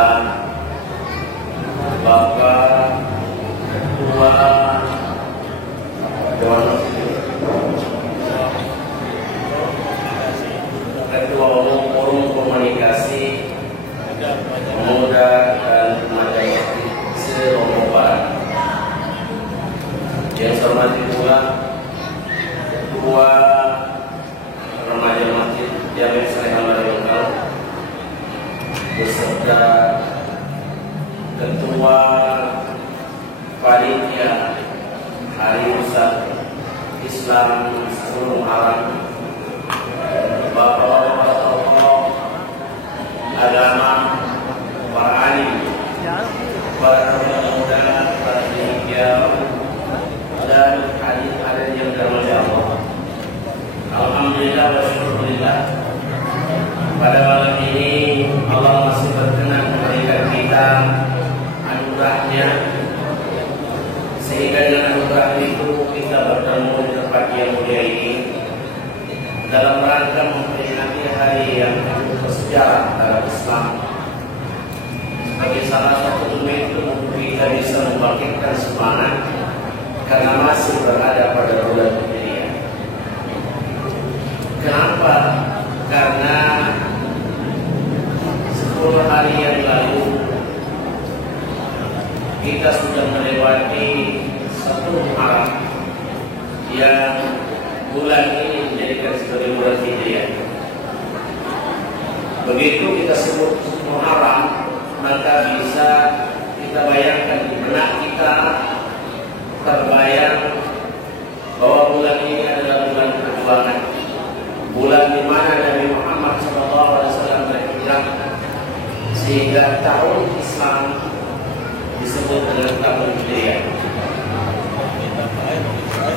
adalah Bapak Ketua Umum Forum Komunikasi Pemuda dan Remaja Masjid se-Lombok Barat. Yang saya hormati pula Ketua Remaja Masjid Jami' Saleh Al-Bari Bengkal beserta Ketua Panitia Hari Besar Islam seluruh alam, bapak-bapak tokoh agama, para alim, para pemuda, para cendekia, dan hadirin yang dirahmati Allah. Alhamdulillah wa syukurillah, pada malam ini Allah masih berkenan memberikan kita anugerahnya, sehingga dengan anugerah itu kita bertemu di tempat yang mulia ini dalam rangka memperingati hari yang bersejarah dalam Islam. Sebagai salah satu momentum kita bisa membangkitkan semangat karena masih berada pada bulan Hijriah. Kenapa? Karena 10 hari yang lalu kita sudah melewati satu Muharram yang bulan ini menjadikan sebagai bulan Hijriah. Begitu kita sebut Muharram, maka bisa kita bayangkan di benak kita terbayang bahwa bulan ini adalah bulan perjuangan, bulan di mana Nabi Muhammad SAW berhijrah, sehingga tahun Islam disebut dengan tahun Hijriah.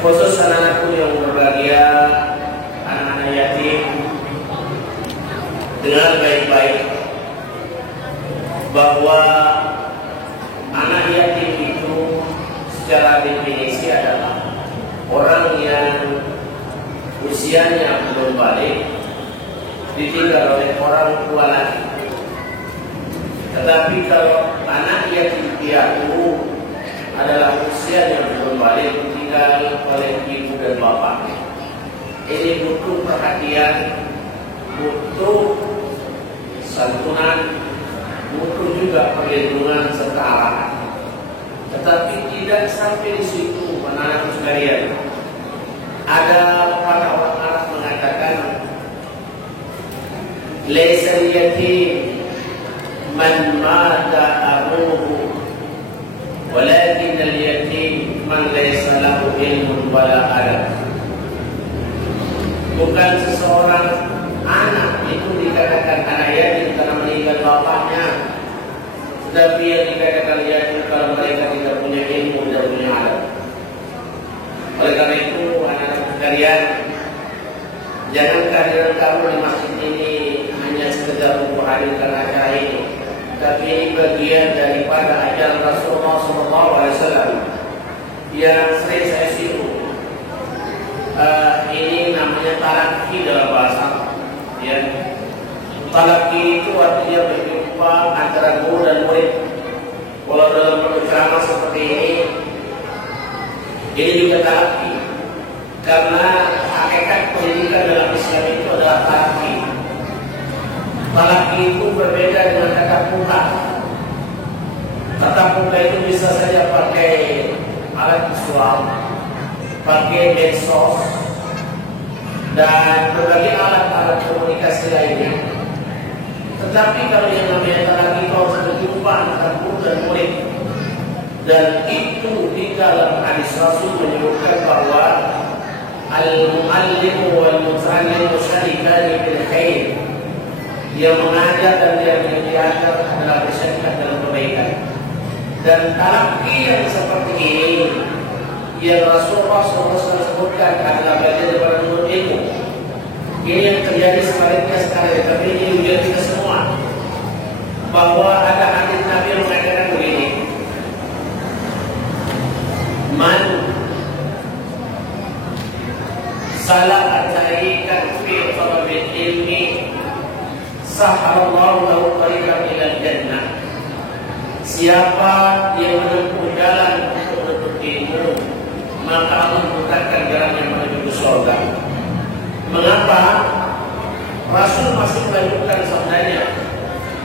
Khusus anak-anakku yang berbahagia, anak-anak yatim, dengar baik-baik bahwa anak yatim itu secara definisi adalah orang yang usianya belum balik, ditinggal oleh orang tua lagi. Tetapi kalau anak yatim piatu adalah usia yang belum balik, ditinggal oleh ibu dan bapak, ini butuh perhatian, butuh santunan, butuh juga perlindungan serta arahan. Tetapi tidak sampai di situ, anak-anak sekalian. Ada para orang Arab mengatakan, laisa yatim man mata abuhu, walakin al-yatim man laysa lahu ilmun wala adab. Bukan seseorang anak itu dikatakan anak yatim karena meninggal bapaknya, tetapi yang dikatakan yatim kalau mereka tidak punya ilmu, tidak punya adab. Oleh karena itu, anak-anak sekalian, jangan kehadiran kamu di masjid ini hanya sekedar untuk hadirkan acara ini, tapi ini bagian daripada ajaran Rasulullah SAW yang sering saya singgung. Ini namanya talaki dalam bahasa. Ya, talaki itu artinya berjumpa antara guru dan murid. Kalau dalam ceramah seperti ini juga talaki, karena hakikat pendidikan dalam Islam itu adalah talaki. Talaki itu berbeda dengan tatap muka. Tatap muka itu bisa saja pakai alat visual, pakai medsos, dan berbagai alat-alat komunikasi lainnya. Tetapi kalau yang namanya talaki itu harus berjumpa antara guru dan murid. Dan itu di dalam hadis Rasul menyebutkan bahwa al-muallimu wal-muta'allimu syarikani bil khair. Yang mengajar dan yang diajar adalah bersyarikat dalam kebaikan. Dan talaki yang seperti ini yang Rasulullah SAW sebutkan adalah bagian daripada menuntut ilmu. Ini yang terjadi sebaliknya sekarang, tapi ini ujian kita semua. Bahwa ada hadis Nabi yang mengatakan begini, man salaka tariqan fi talabil ilmi sahalallahu lahu tariqan ila jannah Siapa yang menempuh jalan untuk menuntut ilmu, maka Allah membukakan jalannya menuju surga. Mengapa? Rasul masih melanjutkan sabdanya,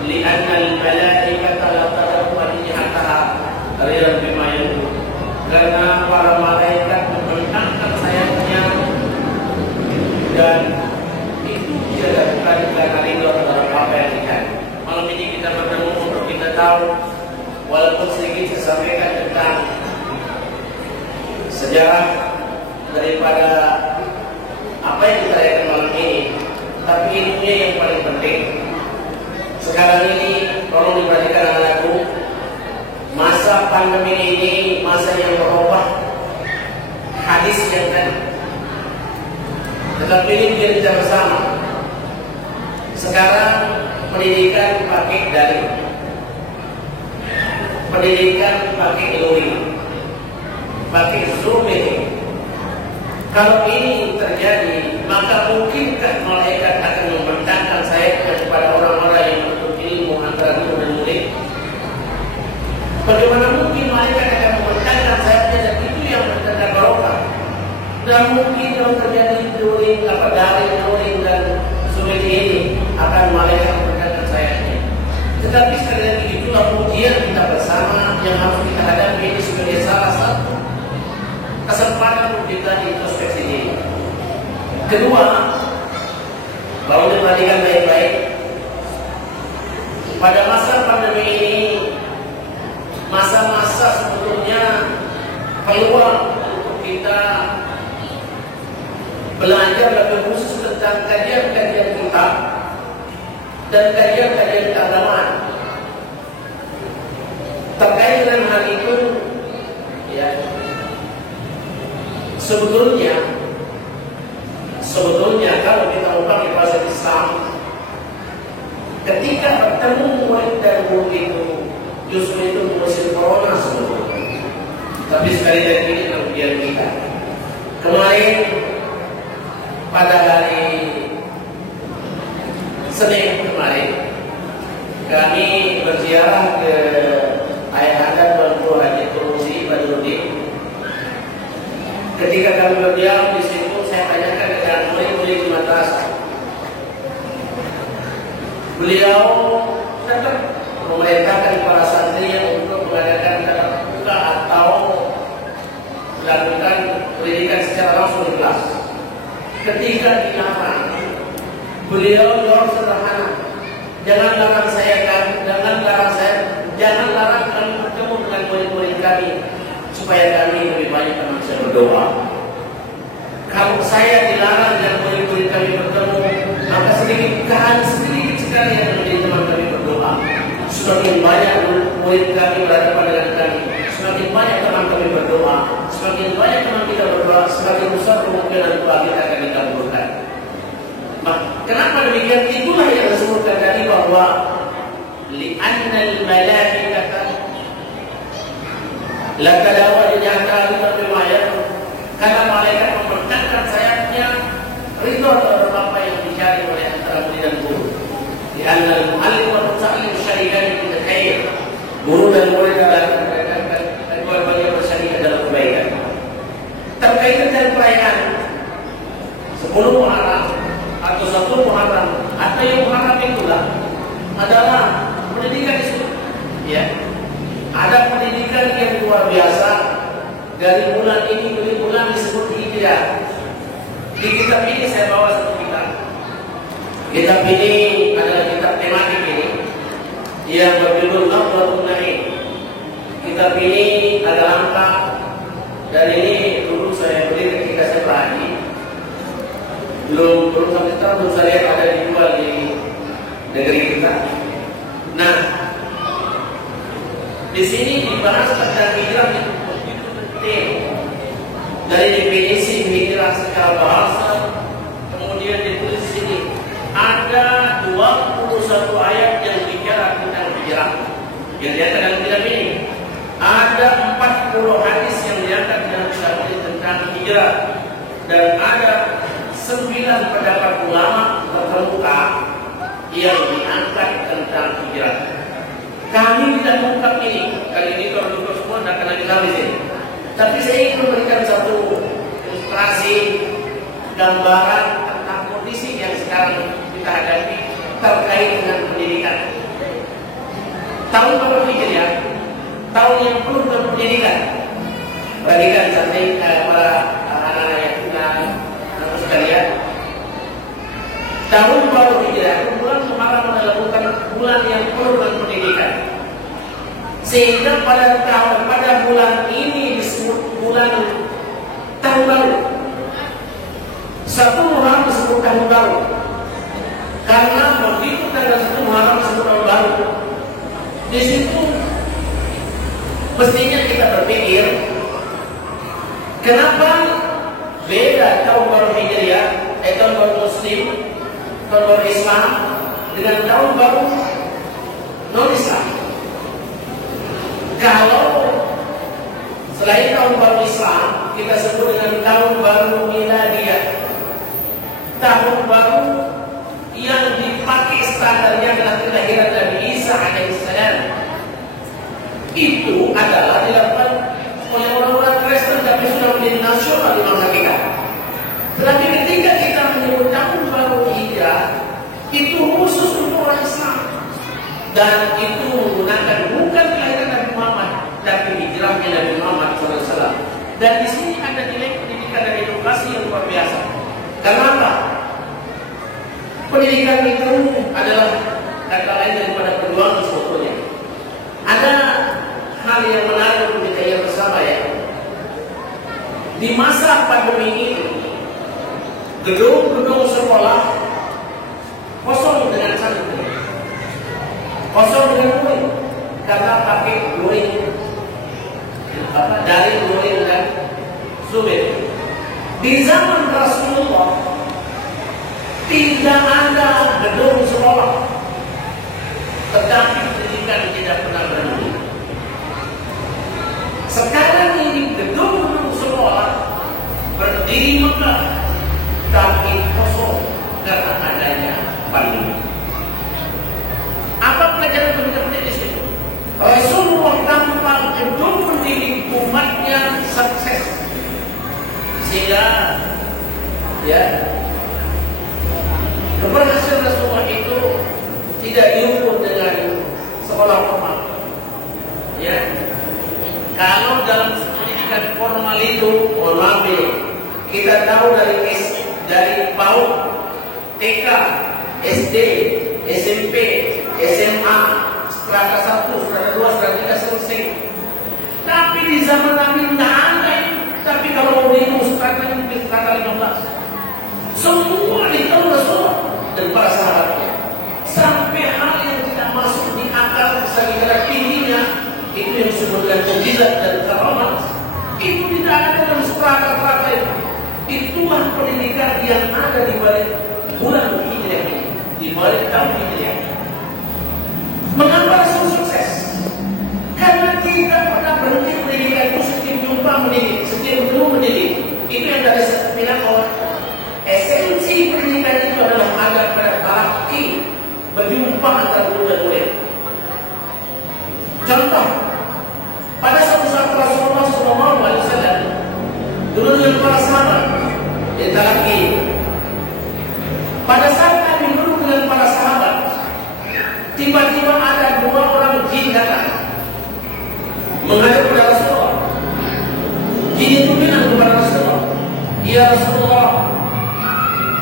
li'annal malaikata la tad'u ajnihataha ridan bima yanzu. Karena para malaikat membentangkan sayapnya dan itu dia lakukan karena ridho terhadap apa yang dicari. Malam ini kita bertemu untuk kita tahu, walaupun sedikit saya sampaikan tentang sejarah daripada apa yang kita lihat malam ini, tapi ilmunya yang paling penting. Sekarang ini tolong diperhatikan anak-anakku, masa pandemi ini masa yang berubah hadis yang tadi. Tetapi ini biar kita bersama. Sekarang pendidikan pakai daring, pendidikan pakai luring, pakai Zoom meeting. Kalau ini terjadi, maka mungkinkah malaikat akan membentangkan sayapnya kepada orang-orang yang menuntut ilmu antara guru dan murid? Bagaimana mungkin malaikat akan membentangkan sayapnya dan itu yang mendatangkan barokah? Dan mungkin kalau terjadi daring dan Zoom meeting ini akan malaikat membentangkan sayapnya. Tetapi sekali lagi itulah ujian kita bersama yang harus kita hadapi ini sebagai salah satu kesempatan untuk kita introspeksi diri. Kedua, bahwa diperhatikan baik-baik, pada masa pandemi ini, masa-masa sebetulnya peluang untuk kita belajar lebih khusus tentang kajian-kajian kitab dan kajian-kajian keagamaan. Terkait dengan hal itu, ya, sebetulnya kalau kita ulang bahasa Islam, ketika bertemu murid dan guru itu justru itu musim corona sebetulnya. Tapi sekali lagi ini ujian kita. Kemarin pada hari Senin kemarin kami berziarah ke Ayahanda Tuanku Haji Turusi Badrudin. Ketika kami berdiam di situ, saya tanyakan dengan murid-murid di madrasah. Beliau tetap memerintahkan para santri untuk mengadakan tatap muka atau melakukan pendidikan secara langsung di kelas. Ketika dilarang, beliau jawab sederhana, jangan larang kami bertemu dengan murid-murid kami supaya kami lebih banyak teman saya berdoa. Kalau saya dilarang dan murid-murid kami bertemu, maka sedikit sekali yang menjadi teman kami berdoa. Semakin banyak murid kami berhadapan dengan kami, semakin banyak teman kami berdoa, semakin banyak teman kita berdoa, semakin besar kemungkinan doa kita akan dikabulkan. Kenapa demikian? Itulah yang disebutkan tadi bahwa li'annal malaikata la tadawa jannata bima yanzu. Karena malaikat membentangkan sayapnya ridho terhadap apa yang dicari oleh antara murid dan guru. Li'annal mu'allim wa muta'allim syarikan fil khair. Guru dan murid adalah dua-duanya bersyarikat dalam kebaikan. Terkait dengan perayaan 10 Muharram atau 1 Muharram atau yang Muharram itulah adalah pendidikan Islam. Ya. Ada pendidikan yang luar biasa dari bulan ini ke bulan disebut Hijrah. Di kitab ini saya bawa satu kitab. Kitab ini adalah kitab tematik ini yang berjudul Naflatul Naim. Kitab ini ada lengkap dan ini dulu saya beli ketika saya berhaji. Belum sampai sekarang belum saya lihat ada dijual di negeri kita. Nah, di sini dibahas tentang hijrah itu begitu penting. Dari definisi hijrah secara bahasa, kemudian ditulis di sini ada 21 ayat yang bicara tentang hijrah. Yang diangkat dalam kitab ini ada 40 hadis yang diangkat dalam kitab ini tentang hijrah dan ada 9 pendapat ulama terkemuka yang diangkat tentang hijrah. Kami tidak mengungkap ini. Kali ini kalau duduk semua tidak akan lagi habis ini. Tapi saya ingin memberikan satu ilustrasi gambaran tentang kondisi yang sekarang kita hadapi terkait dengan pendidikan. Tahun baru Hijriah, tahun yang penuh dengan pendidikan. Perhatikan sampai para anak-anak yang kita sekalian. Tahun baru Hijriah, bulan Muharram adalah bulan yang penuh dengan pendidikan. Sehingga pada bulan ini disebut bulan tahun baru. Satu Muharram disebut tahun baru. Karena begitu tanggal 1 Muharram disebut tahun baru. Di situ mestinya kita berpikir, kenapa beda tahun baru Hijriah, tahun baru Muslim, tahun baru Islam dengan tahun baru non-Islam? Kalau selain tahun baru Islam, kita sebut dengan tahun baru Miladiyah, tahun baru yang dipakai standarnya adalah kelahiran Nabi Isa alaihissalam. Itu adalah dilakukan oleh orang-orang Kristen, tapi sudah menjadi nasional di masa kita. Tetapi ketika kita menyebut tahun baru Hijrah, itu khusus untuk orang Islam, dan itu menggunakan bukan kelahiran Nabi Muhammad, tapi hijrahnya Nabi Muhammad SAW. Dan di sini ada nilai pendidikan dan edukasi yang luar biasa. Kenapa? Pendidikan itu adalah kata lain daripada perjuangan sebetulnya. Ada hal yang menarik untuk kita lihat bersama ya. Di masa pandemi ini, gedung-gedung sekolah kosong dengan cantik, kosong dengan kuing, karena pakai luring, dari luring dan subir. Di zaman Rasulullah tidak ada gedung sekolah, tetapi pendidikan tidak pernah berhenti. Sekarang ini gedung-gedung sekolah berdiri megah, tapi kosong karena adanya pandemi. Apa pelajaran pendidikan di situ? Rasulullah tanpa gedung pendidik umatnya sukses, sehingga ya keberhasilan Rasulullah itu tidak diukur dengan sekolah formal. Ya, kalau dalam pendidikan formal itu, mohon maaf kita tahu dari PAUD, TK, SD, SMP, SMA, strata 1, strata 2, strata 3 selesai. Tapi di zaman Nabi tidak ada. Tapi kalau mau dihitung strata 15, semua ditahu Rasulullah dan para sahabatnya. Sampai hal yang tidak masuk di akal secara tingginya, itu yang disebutkan mukjizat dan karamat, itu tidak ada dalam strata-strata itu. Itulah pendidikan yang ada di balik bulan Hijriah ini, di balik tahun Hijriah. Mengapa Rasul sukses? Karena tidak pernah berhenti pendidikan itu. Setiap jumpa mendidik, setiap ketemu mendidik. Itu yang tadi saya bilang bahwa esensi pendidikan itu adalah agar berbakti, berjumpa antara guru dan murid. Contoh, pada suatu saat Rasulullah SAW dulu dengan para sahabat, kita lagi. Pada saat kami duduk dengan para sahabat, tiba-tiba ada 2 orang jin datang menghadap kepada Rasulullah. Jin itu bilang kepada Rasulullah, "Ya Rasulullah,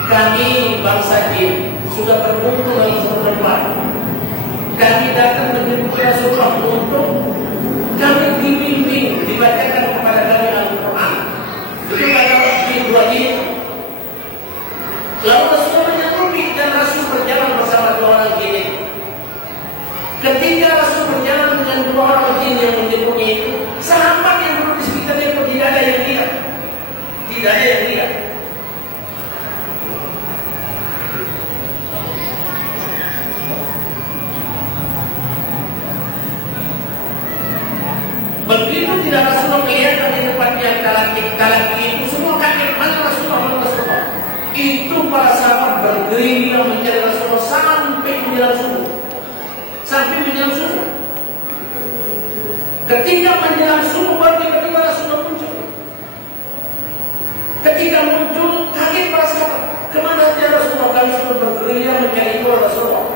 kami bangsa jin sudah berkumpul dalam satu tempat. Kami datang menjemput Rasulullah untuk kami dibimbing, dibacakan kepada kami Al-Quran." Itu kata dua jin. Lalu Rasulullah menyanggupi dan Rasul berjalan bersama 2 orang jin itu. Ketika Rasul berjalan dengan 2 orang jin yang menjemputnya itu, sahabat yang duduk di sekitarnya pun tidak ada yang lihat. Tidak ada yang lihat. Begitu tidak Rasulullah kelihatan di tempatnya talaki itu, semua kaget. Mana Rasulullah? Mana Rasulullah? Itu para sahabat bergerilya mencari Rasulullah sampai menjelang subuh. Sampai menjelang subuh. Ketika menjelang subuh baru tiba-tiba Rasulullah muncul. Ketika muncul kaget para sahabat. Kemana saja Rasulullah? Kami sudah bergerilya mencari Rasulullah.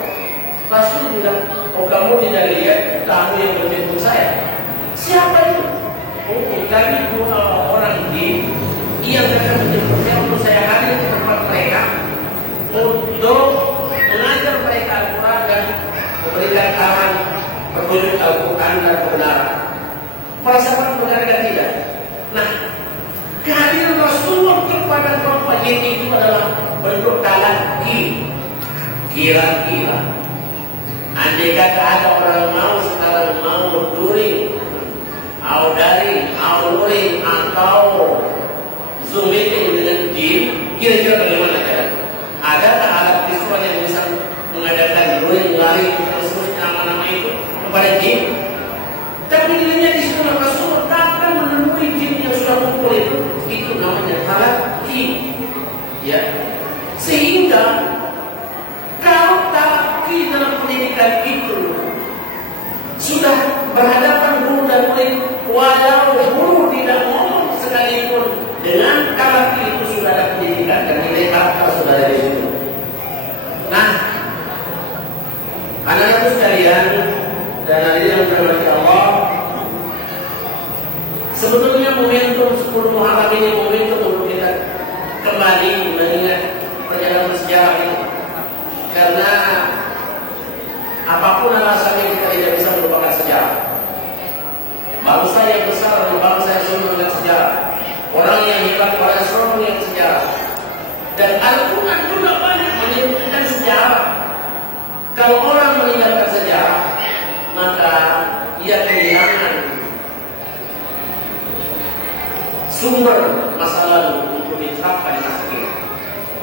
Rasul bilang, oh kamu tidak lihat tamu yang berjemput saya? Siapa itu? Oh, kami dua orang ini yang akan menjemput saya untuk saya hadir di tempat mereka untuk mengajar mereka Al-Quran dan memberikan arahan petunjuk Al-Quran dan kebenaran. Para sahabat mengatakan tidak. Nah, kehadiran Rasulullah kepada kelompok ini itu adalah bentuk talaqi, kira-kira. Andai kata ada orang mau sekarang mau touring, mau daring, mau luring, atau Zoom meeting dengan jin, kira-kira bagaimana caranya? Adakah alat visual yang bisa mengadakan luring, lari, terus nama-nama itu kepada jin? Tapi dirinya di situ Rasul datang menemui jin yang sudah kumpul itu namanya talaqi, ya. Sehingga kalau talaqi dalam pendidikan itu sudah berhadapan guru dan murid, walau guru tidak ngomong sekalipun, dengan talaqi itu sudah ada pendidikan dan nilai karakter sudah ada di situ. Nah, anak-anakku sekalian dan hadirin yang dirahmati Allah, sebetulnya momentum 10 Muharram ini momentum untuk kita kembali mengingat perjalanan sejarah ini. Karena apapun alasannya kita tidak bisa melupakan sejarah. Bangsa yang besar dan bangsa yang selalu mengingat sejarah. Orang yang hebat, orang yang selalu mengingat sejarah. Dan Al-Quran juga banyak menyebutkan sejarah. Kalau orang meninggalkan sejarah, maka ia kehilangan sumber masa lalu untuk diterapkan di masa kini.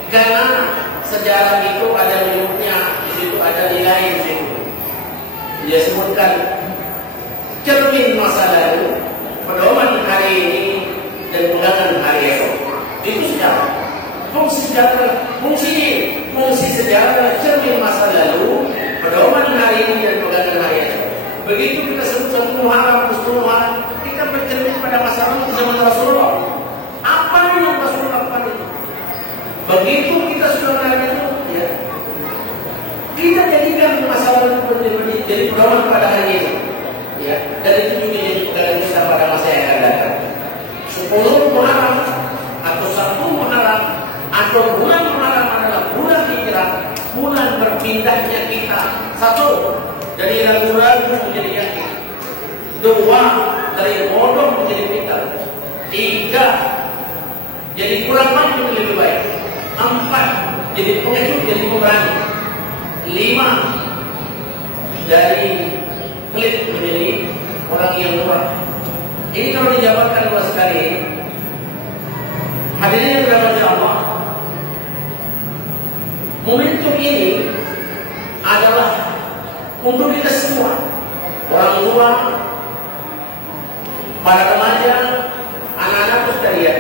Karena sejarah itu ada menyebutnya, di situ ada nilai di situ. Dia sebutkan cermin masa lalu, pedoman hari ini dan pegangan hari esok. Itu sejarah. Fungsi sejarah cermin masa lalu, pedoman hari ini dan pegangan hari esok. Begitu kita sebut 1 Muharram, 10 Muharram, kita bercermin pada masa lalu zaman Rasulullah. Apa yang Rasulullah lakukan itu? Begitu kita sudah melihat itu, ya, kita jadikan masa lalu jadi pedoman pada hari ini, ya, dan itu juga jadi pegangan kita pada masa yang akan datang. 10 Muharram atau 1 Muharram atau bulan Muharram adalah bulan hijrah, bulan berpindahnya kita. 1 dari ragu-ragu menjadi yakin, 2 dari bodoh menjadi pintar, 3 jadi kurang mampu menjadi lebih baik, 4 jadi pengecut jadi pemberani, 5 dari pelit menjadi orang yang murah. Ini kalau dijabarkan luas sekali. Hadirin yang dirahmati Allah, momentum ini adalah untuk kita semua, orang tua, para remaja, anak-anakku sekalian.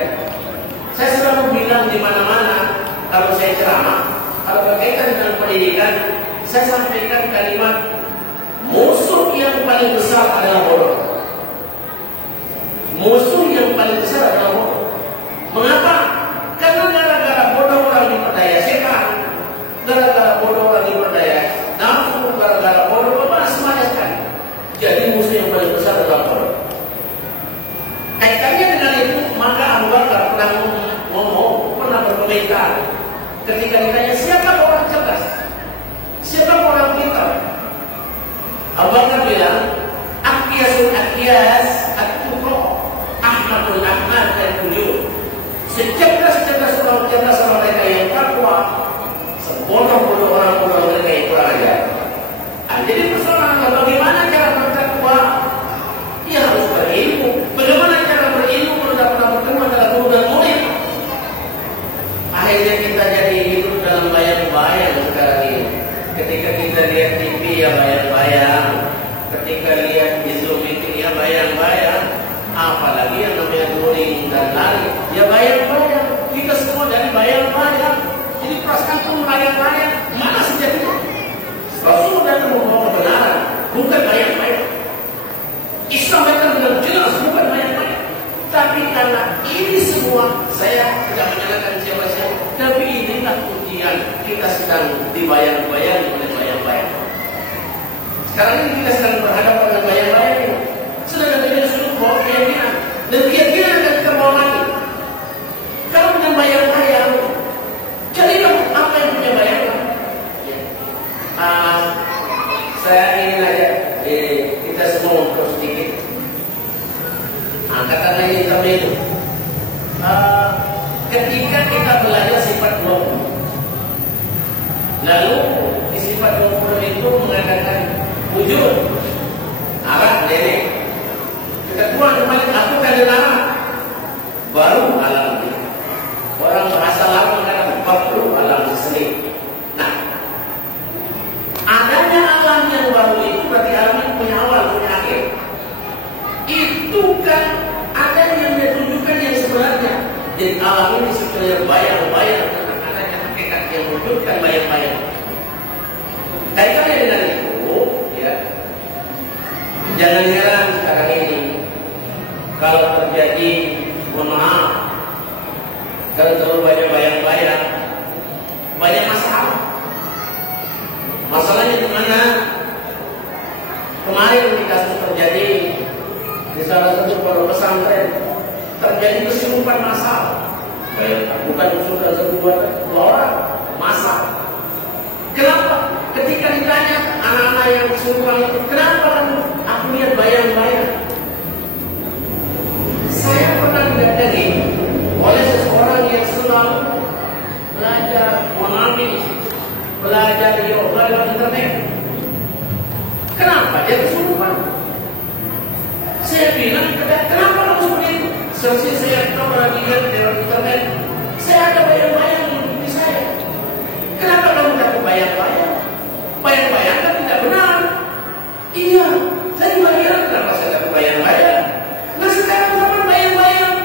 Saya selalu bilang di mana-mana kalau saya ceramah, kalau berkaitan dengan pendidikan, saya sampaikan kalimat musuh yang paling besar adalah bodoh. Musuh yang paling besar adalah bodoh. Mengapa? Karena gara-gara bodoh orang diperdaya setan, gara-gara bodoh orang diperdaya nafsu, gara-gara bodoh apa semuanya sekali. Jadi musuh yang paling besar adalah bodoh. Kaitannya dengan itu, maka Abu Bakar pernah ngomong, pernah berkomentar ketika ditanya siapa orang cerdas, siapa orang pintar. Abu Bakar bilang, Aqyasul Aqyas At-Tuqa Ahmadul Ahmad dan Kujur. Secerdas-cerdas orang cerdas sama mereka yang takwa, sebodoh-bodoh orang bodoh mereka yang kurang ajar. Jadi persoalannya bagaimana cara bertakwa? Dia harus berilmu. Bagaimana cara berilmu kalau tidak pernah bertemu antara guru dan murid? Akhirnya kita jadi hidup dalam bayang-bayang sekarang ini. Ketika kita lihat TV ya bayang-bayang, ketika lihat di Zoom meeting ya bayang-bayang, apalagi yang namanya touring dan lari ya bayang-bayang. Kita semua dari bayang-bayang. Jadi perasaan pun bayang-bayang. Mana sejatinya? Rasul datang membawa kebenaran, bukan bayang-bayang. Islam datang Saya tidak menyalahkan siapa-siapa, tapi inilah ujian kita sedang dibayang-bayangi oleh bayang-bayang. Sekarang ini kita sedang berhadapan dengan bayang-bayang ini. Sedang ada suatu bawa keyakinan, dan keyakinan akan kita bawa mati. Kalau punya bayang-bayang, jadi apa yang punya bayangan? Saya ingin aja kita semua untuk sedikit. Katakanlah ini kami itu. Ketika kita belajar sifat 20, lalu di sifat 20 itu mengatakan wujud, arah, nenek. Kedua kembali aku dan arah, baru alam ini. Orang bahasa lama mengatakan baru alam seni. Nah, adanya alam yang baru itu berarti alam yang punya awal, punya akhir. Itu kan ada yang dia tunjukkan yang sebenarnya. Jadi alam ini sebenarnya bayang-bayang tentang adanya hakikat yang wujudkan bayang-bayang. Kaitannya dengan itu, ya, jangan heran sekarang ini kalau terjadi, mohon maaf, kalau terlalu banyak bayang-bayang, banyak masalah. Masalahnya di mana? Kemarin di kasus terjadi di salah satu pondok pesantren, terjadi kesurupan massal. Bukan usul dan dua orang, massal. Kenapa? Ketika ditanya anak-anak yang kesurupan itu, kenapa aku lihat bayang-bayang? Saya pernah didatangi oleh seseorang yang selalu belajar memahami, belajar yoga lewat internet. Kenapa dia kesurupan? Saya bilang, kenapa kamu seperti itu? Seperti saya pernah lihat di internet, saya ada bayang-bayang di saya. Kenapa kamu dapat bayang-bayang? Bayang-bayang kan tidak benar. Iya, saya juga kira kenapa saya dapat bayang-bayang. Nah sekarang dapat bayang-bayang.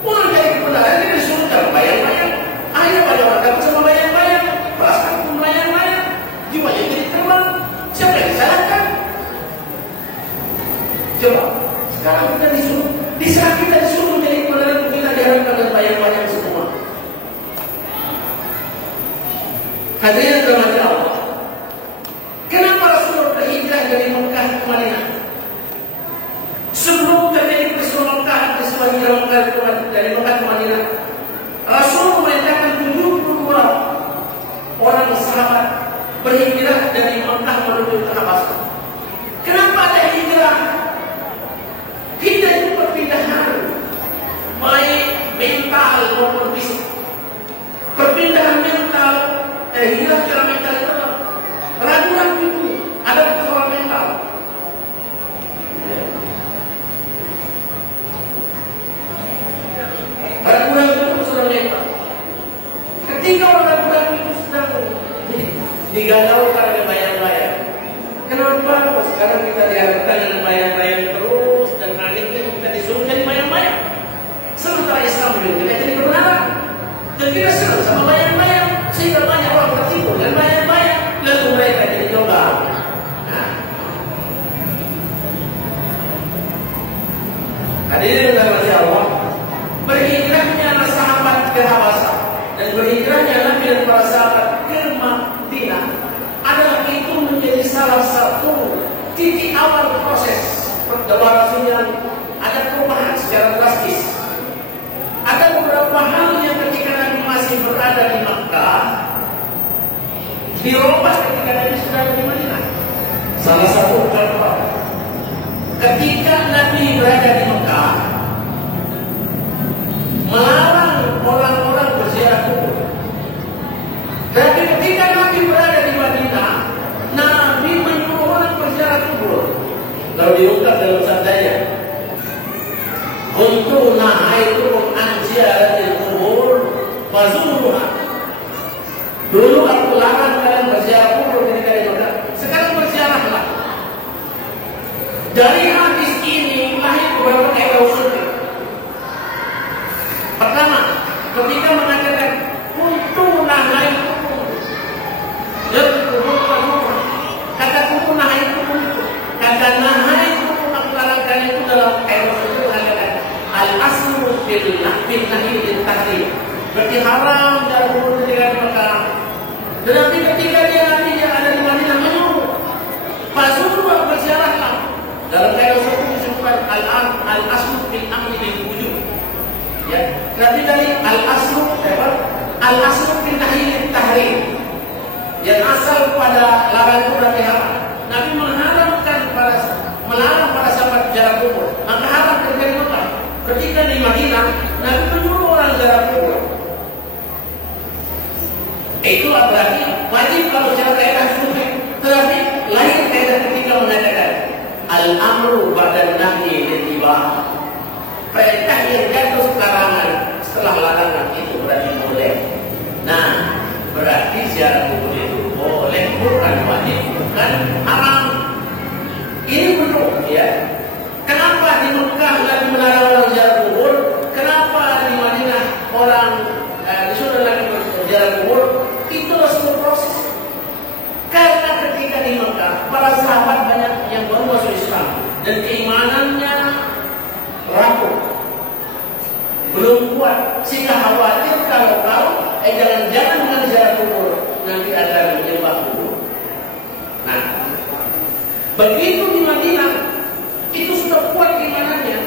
Mulai dari kebenaran kita disuruh dapat bayang-bayang. Akhirnya banyak orang dapat sama bayang-bayang. Perasaan pun bayang-bayang. Jiwanya jadi terbang. Siapa yang disalahkan? Coba, sekarang kita disuruh, di saat kita disuruh menjadi kebenaran, kita diharapkan dengan bayang-bayang semua. Hadirin dirahmati Allah. Kenapa Rasulullah berhijrah dari Mekah ke Madinah? Sebelum terjadi peristiwa Mekah, peristiwa hijrah Mekah dari Mekah ke Madinah, Rasul memerintahkan 72 orang sahabat berhijrah dari Mekah menuju ke Habasah. Kenapa ada hijrah? Hijrah itu perpindahan, baik mental maupun fisik. Perpindahan mental, hijrah secara mental itu ragu-ragu itu ada persoalan mental. Ragu-ragu itu persoalan mental. Ketika orang ragu-ragu itu sedang digalau karena bayang-bayang. Kenapa sekarang kita dihadapkan dengan bayang-bayang terus dan akhirnya kita disuruh jadi bayang-bayang? Sementara Islam juga kita jadi kebenaran. Dan kita senang sama bayang-bayang sehingga banyak orang tertipu dengan bayang-bayang. Lalu mereka jadi coba. Hadirin dirahmati Allah, berhijrahnya sahabat ke Habasah dan berhijrahnya Nabi dan para sahabat ke Madinah adalah itu menjadi salah satu titik awal proses perjalanan yang ada perubahan secara drastis. Ada beberapa hal yang ketika Nabi masih berada di Makkah dirubah ketika Nabi sudah ada di Madinah. Salah satu perkara ketika Nabi berada di Mekah melarang orang-orang berziarah kubur. Tapi ketika Nabi berada di Madinah, Nabi menyuruh orang berziarah kubur. Lalu diungkap dalam sabdanya, "Kuntu nahaitukum an ziyaratil kubur fazuruha." Dulu aku larang kalian berziarah kubur ketika di Mekah. Sekarang berziarahlah. Dari hadis ini lahir beberapa kaidah usul. Pertama, ketika mengatakan kuntu nahaitukum, kata kuntu nahaitukum itu, kata nahaitukum aku larang kalian itu dalam kaidah usul mengatakan al aslu fil nahi Tetapi ketika dia Nabi yang ada di Madinah menyuruh Rasulullah berziarahlah. Dalam kaidah hukum disebutkan al-aslu fil amri bil wujub. Ya, tapi dari al-aslu fil nahyi lit tahrim. Yang asal pada larangan itu berarti haram. Nabi melarang pada sahabat ziarah kubur. Maka haram ketika di Mekah. Ketika di Madinah, Nabi menyuruh orang ziarah kubur. Itu berarti wajib kalau cara kaidah sunnah. Tetapi lain kaidah ketika mengatakan al-amru ba'da nahyi ittiba'. Perintah yang jatuh larangan setelah larangan itu berarti boleh. Nah, berarti ziarah kubur itu boleh, bukan wajib, bukan haram. Ini betul, ya. Kenapa di Mekah Nabi melarang orang ziarah kubur? Kenapa di Madinah orang disuruh lagi berziarah kubur? Itulah sebuah proses. Karena ketika di Mekah para sahabat banyak yang baru masuk Islam dan keimanannya rapuh, belum kuat, sehingga khawatir kalau jangan-jangan dengan ziarah kubur nanti ada menyembah kubur. Nah, begitu di Madinah itu sudah kuat keimanannya,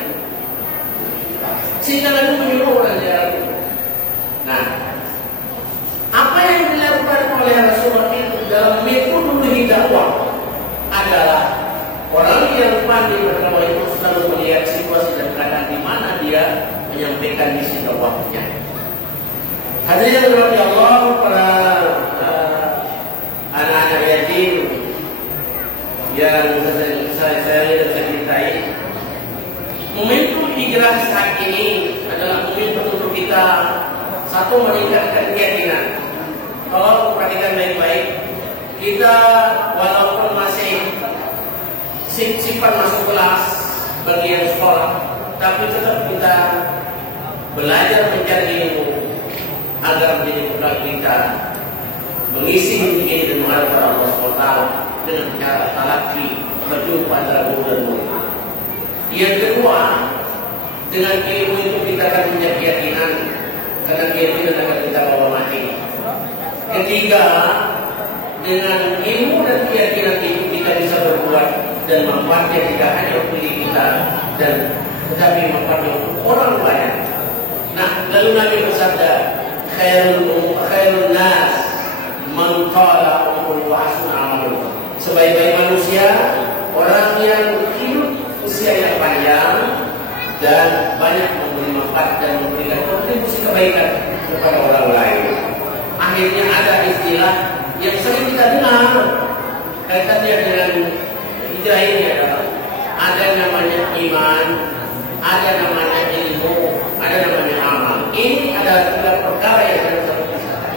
sehingga lalu menyuruh orang ziarah kubur. Nah, apa yang dilakukan oleh Rasulullah itu dalam metode dakwah adalah orang yang pandai berdakwah itu selalu melihat situasi dan keadaan di mana dia menyampaikan misi dakwahnya. Hadirin yang dirahmati Allah, para anak-anak yatim yang saya cintai, momentum hijrah saat ini adalah momentum untuk kita satu meningkatkan keyakinan. Kalau perhatikan baik-baik, kita walaupun masih simpan masuk kelas bagian sekolah, tapi tetap kita belajar mencari ilmu agar menjadi bekal kita mengisi hidup ini dan menghadap kepada Allah SWT dengan cara talaki, berjumpa antara guru dan murid. Yang kedua, dengan ilmu itu kita akan punya keyakinan, karena keyakinan akan kita bawa mati. Ketiga, dengan ilmu dan keyakinan itu kita bisa berbuat dan manfaatnya tidak hanya untuk diri kita tetapi manfaatnya untuk orang banyak. Nah, lalu Nabi bersabda, khairun nas man qala umruhu wa hasuna amaluhu. Sebaik-baik manusia orang yang hidup usia yang panjang dan banyak memberi manfaat dan memberikan kontribusi kebaikan kepada orang lain. Akhirnya ada istilah yang sering kita dengar kaitannya dengan hijrah ini adalah ada namanya iman, ada namanya ilmu, ada namanya amal. Ini adalah tiga perkara yang harus kita pisahkan.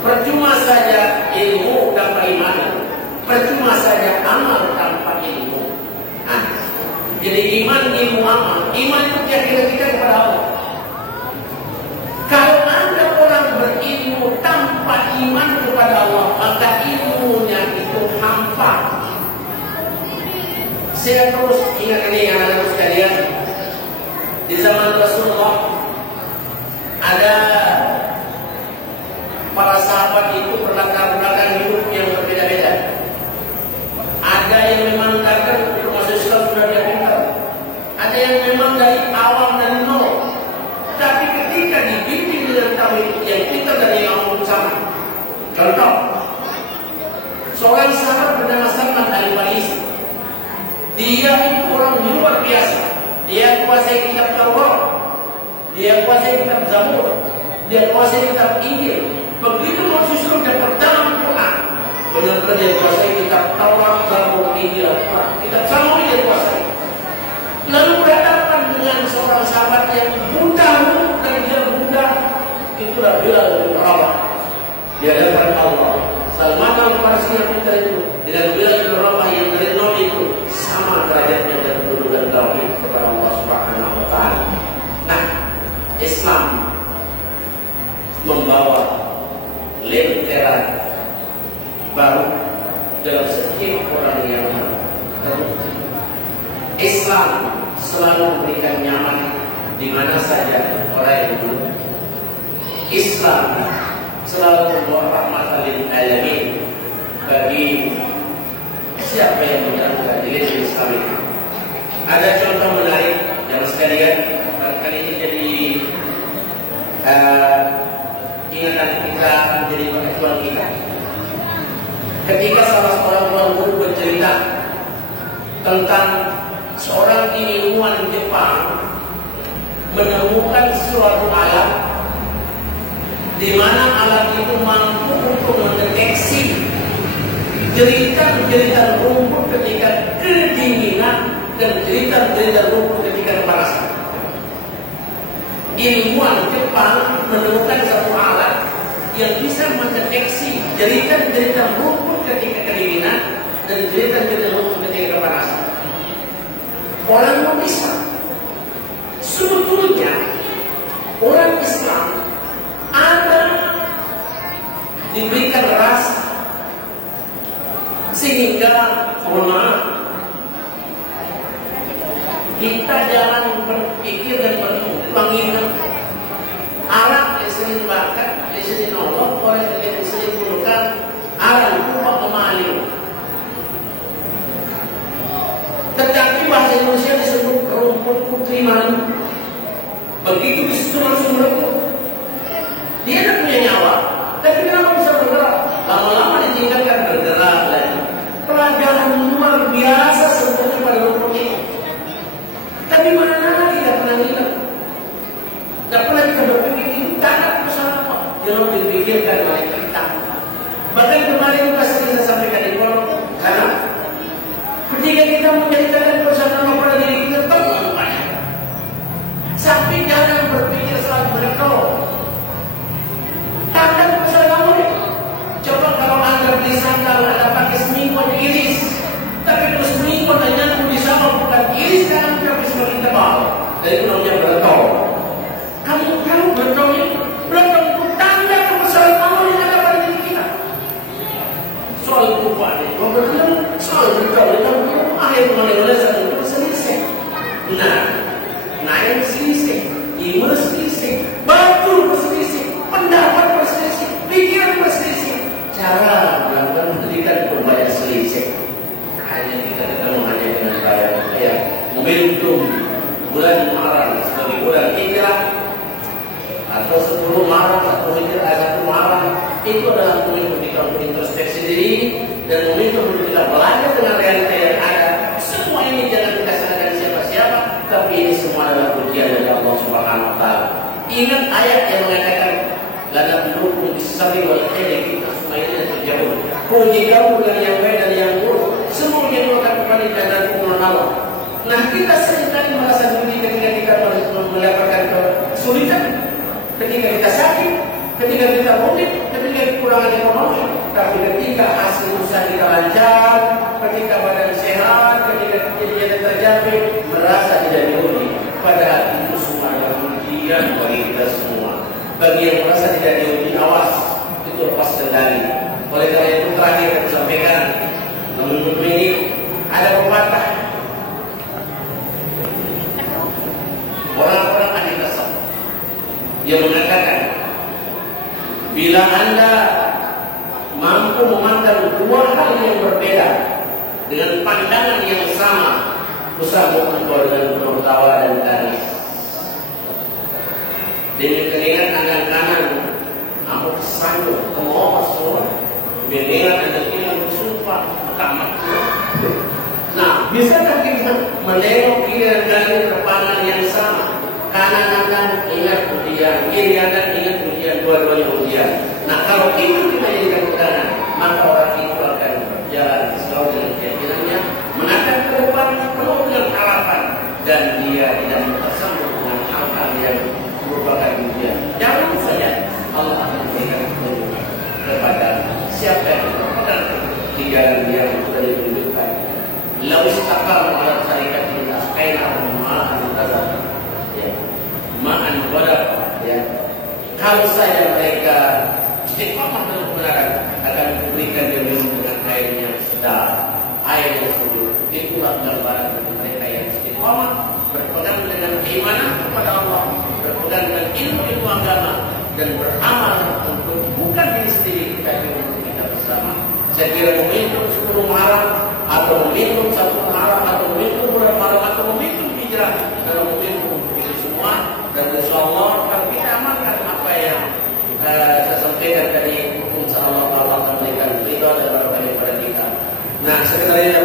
Percuma saja ilmu tanpa iman, percuma saja amal tanpa ilmu. Nah, jadi iman, ilmu, amal. Iman itu keyakinan kita kepada Allah. Kalau Anda orang berilmu tanpa iman kepada Allah, maka ilmunya itu hampa. Saya terus ingat ini anak-anak sekalian, di zaman Rasulullah ada para sahabat itu berlatar belakang hidup yang berbeda-beda. Ada yang memang karena untuk masuk Islam sudah dia pintar, ada yang memang dari awam dan nol. Tapi ketika dibimbing dengan tauhid yang pintar dan yang awam sama. Contoh, seorang sahabat bernama Salman Al-Farisi. Dia itu orang luar biasa. Dia kuasai kitab Taurat, dia kuasai kitab Zabur, dia kuasai kitab Injil. Begitu masuk Islam dia pertama Quran. Benar-benar dia kuasai kitab Taurat, Zabur, Injil, kitab semua dia kuasai. Lalu berhadapan dengan seorang sahabat yang muda dan dia muda, itulah Bilal bin Rabah. Di hadapan Allah, Salman Al-Farisi yang pintar itu dengan Bilal bin Rabah yang dari nol itu sama derajatnya dan kedudukan tauhid kepada Allah Subhanahu wa taala. Nah, Islam membawa lentera baru dalam setiap orang yang terbukti. Islam selalu memberikan nyaman di mana saja orang yang duduk. Islam selalu membawa rahmatan lil alamin bagi siapa yang menjalankan diri Islam ini. Ada contoh menarik yang sekalian kali ini jadi ingatan kita menjadi pengetahuan kita. Ketika salah seorang tuan guru bercerita tentang seorang ilmuwan Jepang menemukan suatu alat di mana alat itu mampu untuk mendeteksi jeritan-jeritan rumput ketika kedinginan dan jeritan-jeritan rumput ketika kepanasan. Ilmuwan Jepang menemukan satu alat yang bisa mendeteksi jeritan-jeritan rumput ketika kedinginan dan jeritan-jeritan rumput ketika kepanasan. Orang Islam sebetulnya orang Islam ada diberikan rasa sehingga kita jangan berpikir dan mengingat alat yang sering bakar, yang sering nolok, orang yang sering gunakan alat upah pemaling. Tetapi bahasa Indonesia disebut rumput putri malu. Begitu disitu langsung merebut. Dia tidak punya nyawa, tapi kenapa bisa bergerak? Lama-lama ditinggalkan bergerak lagi. Pelajaran luar biasa sebetulnya pada rumput ini. Tapi mana tidak pernah hilang. Tidak pernah kita berpikir itu tanah pesan apa yang dipikirkan oleh kita. Bahkan kemarin pas kita sampaikan di kolom, karena ketika kita menceritakan pesan apa pada diri kita tahu banyak. Tapi jangan berpikir saat berkau. Tangan pesan kamu ini. Coba kalau anda beli sandal ada pakai seminggu diiris, tapi terus seminggu dan di sana bukan iris kan tapi semakin tebal. Dari itu namanya berkau. Kamu tahu berkau itu itu tanda kebesaran kamu yang ada pada diri kita. Soal kupah ini, soal berkau itu akhir mengenai satu berselisih. Nah yang berselisih, iman berselisih, batu berselisih, pendapat berselisih, pikiran berselisih. Cara melakukan pendidikan pun banyak selisih. Hanya kita ketemu hanya dengan bayar momentum bulan Muharram sebagai bulan hijrah atau 10 Maret atau hijrah 1 Muharram itu adalah momentum kita untuk introspeksi diri dan momentum untuk kita belajar dengan realita yang ada. Semua ini jangan kita salahkan siapa-siapa, tapi ini semua adalah ujian dari Allah Subhanahu Wa Taala. Ingat ayat yang mengatakan lana bilukum bisabri wal khayri kita semua ini yang terjadi. Puji kamu dengan yang baik dan yang buruk, semua yang akan kembali dan kumpulan Allah. Nah kita seringkali merasa diri ketika kita mendapatkan kesulitan, ketika kita sakit, ketika kita mudik, ketika kekurangan ekonomi. Tapi ketika hasil usaha kita lancar, ketika badan sehat, ketika kita terjamin, merasa tidak diuji. Padahal itu semua adalah ujian bagi kita semua. Bagi yang merasa tidak diuji, awas, itu lepas kendali. Oleh karena itu terakhir saya sampaikan, menurut ini ada pepatah orang-orang ahli tasawuf yang mengatakan, bila anda mampu memandang dua hal yang berbeda dengan pandangan yang sama, usahakan engkau dengan penuh tawa dan tangis. Dengan keningat tangan kanan, amuk sanduk, kemohon semua. Mendengar dan kita bersumpah tamat. Nah, bisakah kita menengok kiri dan kanan kepandangan yang sama? Kanan kanan ingat ujian, kiri kanan ingat ujian, dua-duanya ujian. Nah, kalau itu kita jadikan pegangan, maka orang itu akan berjalan selalu dengan keyakinannya, menatap ke depan penuh dengan harapan, dan dia tidak tersambung dengan hal-hal yang merupakan ujian. Jangan saja Allah akan memberikan petunjuk kepada siapa yang berpegang di jalan dia yang sudah ditunjukkan. Lau istaqamu ala tariqati asqainahum ma'an ghadaq. Ya. Ma'an ghadaq, ya. Kalau saja mereka istiqamah dalam kebenaran, akan diberikan dia minum dengan air yang sedap, air yang sejuk. Itulah gambaran bagi mereka yang istiqamah, berpegang dengan keimanan kepada Allah, berpegang dengan ilmu agama, dan beramal untuk bukan Sekira momentum 10 malam atau momentum 1 malam atau momentum bulan malam atau momentum hijrah dalam momentum itu semua, dan insyaallah kalau kita amalkan apa yang saya sampaikan tadi, insyaallah Allah akan memberikan ridha dan berkah kepada kita. Nah, sebenarnya